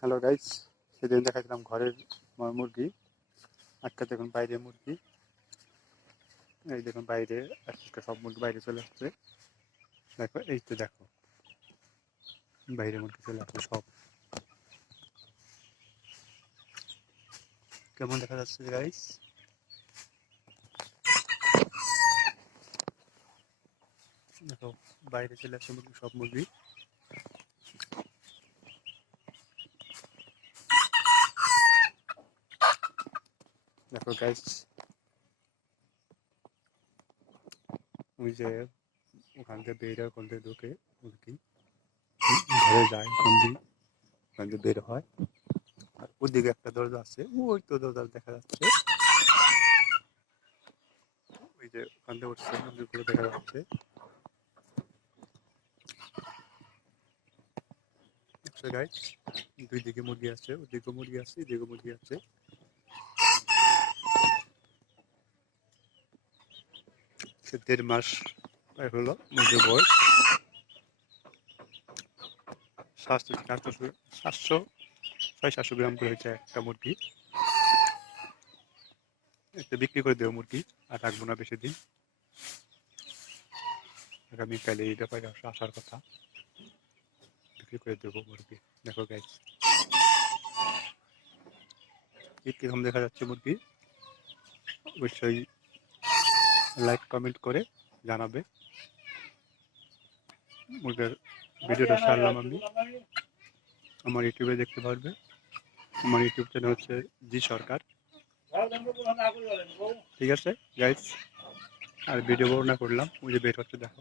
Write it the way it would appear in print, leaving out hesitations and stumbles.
Hello guys, সেদিন দেখাছিলাম ঘরের মুরগি। আজকে দেখুন বাইরে মুরগি। এই দেখুন বাইরে আজকে সব মুরগি বাইরে চলে আসছে। দেখো এই তো দেখো বাইরে মুরগি চলে আসছে সব। কেমন দেখা যাচ্ছে গাইস? দেখো বাইরে চলে আসছে মুরগি, সব মুরগি। দেখো গাইস, ওই যে ওখান থেকে বের হয়, ওখান থেকে ঢুকে মুরগি ঘরে যায়, ওখান থেকে বের হয়। আর ওদিকে একটা দরজা আছে, ওই তো দরজা দেখা যাচ্ছে। ওই যে ওখান থেকে উঠছে মুরগিগুলো দেখা যাচ্ছে। গাইস, দুই দিকে মুরগি আছে, ওদিকে মুরগি আছে, এদিকে মুরগি আছে। সে 1.5 মাস হলো মুরগির বয়স। 700 গ্রাম করে হয়েছে একটা মুরগি। একটা বিক্রি করে দেবো মুরগি, আর রাখবো না বেশি দিন। আগামীকালে এই ব্যাপারে আসার কথা, বিক্রি করে দেবো মুরগি। দেখো গাইস, কিরকম দেখা যাচ্ছে মুরগি, অবশ্যই লাইক কমেন্ট করে জানাবে। মুরগির ভিডিওটা ছাড়লাম আমি, আমার ইউটিউবে দেখতে পারবে। আমার ইউটিউব চ্যানেল হচ্ছে জি সরকার। ঠিক আছে গাইস, আর ভিডিও বড় না করলাম, ওই যে বের হচ্ছে দেখো।